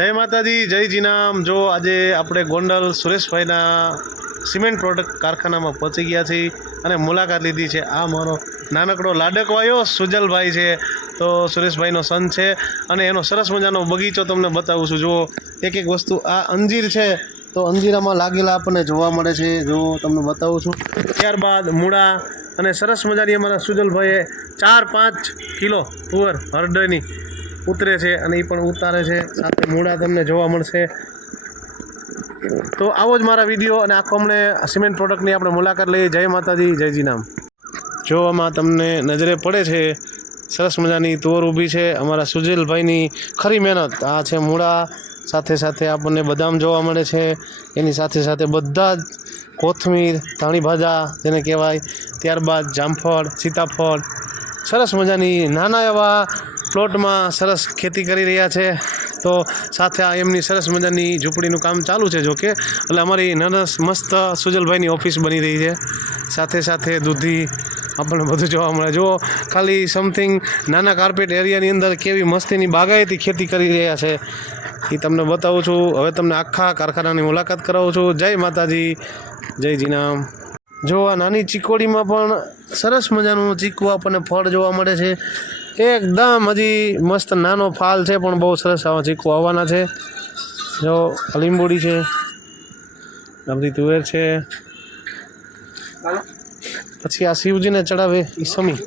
જય માતાજી, જય જીનામ। જો આજે આપણે ગોંડલ સુરેશભાઈના સિમેન્ટ પ્રોડક્ટ કારખાનામાં પહોંચી ગયા છીએ અને મુલાકાત લીધી છે। આ મારો નાનકડો લાડકવાયો સુજલભાઈ છે, તો સુરેશભાઈનો સન છે અને એનો સરસ મજાનો બગીચો તમને બતાવું છું। જુઓ એક એક વસ્તુ, આ અંજીર છે તો અંજીરામાં લાગેલા આપણને જોવા મળે છે, જો તમને બતાવું છું। ત્યારબાદ મૂળા અને સરસ મજાની અમારા સુજલભાઈએ 4-5 કિલો તુવર હરડની ઉતરે છે અને એ પણ ઉતારે છે, સાથે મૂળા તમને જોવા મળશે। તો આવો જ મારા વિડીયો અને આખો અમને સિમેન્ટ પ્રોડક્ટની આપણે મુલાકાત લઈએ। જય માતાજી, જય જીનામ। જોવામાં તમને નજરે પડે છે સરસ મજાની તુવર ઊભી છે, અમારા સુજલભાઈની ખરી મહેનત। આ છે મૂળા, સાથે સાથે આપણને બદામ જોવા મળે છે, એની સાથે સાથે બધા જ કોથમીર, ધાણી ભાજા જેને કહેવાય, ત્યારબાદ જામફળ, સીતાફળ, સરસ મજાની નાના એવા પ્લોટમાં સરસ ખેતી કરી રહ્યા છે। તો સાથે આ એમની સરસ મજાની ઝૂંપડીનું કામ ચાલુ છે, જોકે એટલે અમારી નરસ મસ્ત સુજલભાઈની ઓફિસ બની રહી છે। સાથે સાથે દૂધી આપણને બધું જોવા મળે। જુઓ ખાલી સમથિંગ નાના કાર્પેટ એરિયાની અંદર કેવી મસ્તીની બાગાયતી ખેતી કરી રહ્યા છે એ તમને બતાવું છું। હવે તમને આખા કારખાનાની મુલાકાત કરાવું છું। જય માતાજી, જય જીનામ। જો આ નાની ચીકોડીમાં પણ સરસ મજાનું ચીકુ આપણને ફળ જોવા મળે છે, એકદમ હજી મસ્ત નાનો ફાલ છે પણ બહુ સરસ આવા ચીકુ આવવાના છે। જો લીંબોડી છે, આ બધી તુવેર છે, પછી આ શિવજીને ચડાવે એ સમી,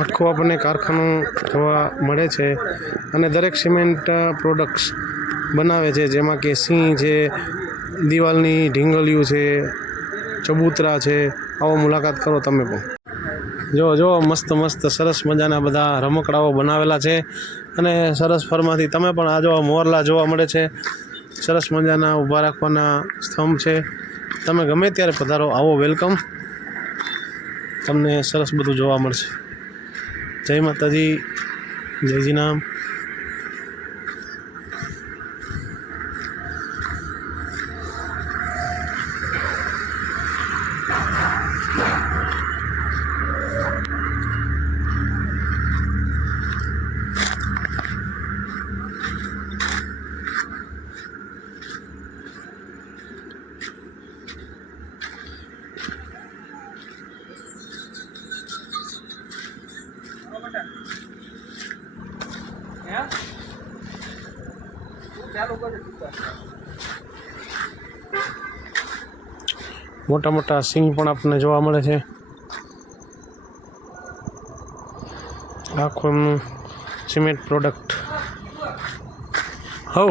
આખું આપણને કારખાનું જોવા મળે છે અને દરેક સિમેન્ટ પ્રોડક્ટ્સ બનાવે છે, જેમાં કે સિંહ છે, દિવાલની ઢીંગલીયું છે, ચબૂતરા છે। આવો મુલાકાત કરો તમે પણ। જો મસ્ત મસ્ત સરસ મજાના બધા રમકડાઓ બનાવેલા છે અને સરસ ફરમાંથી તમે પણ આ જો મોરલા જોવા મળે છે, સરસ મજાના ઊભા રાખવાના સ્તંભ છે। તમે ગમે ત્યારે પધારો, આવો વેલકમ, તમને સરસ બધું જોવા મળશે। જય માતાજી, જય જીનામ। મોટા મોટા સિંગ પણ આપણને જોવા મળે છે। આખું એમનું સિમેન્ટ પ્રોડક્ટ હવ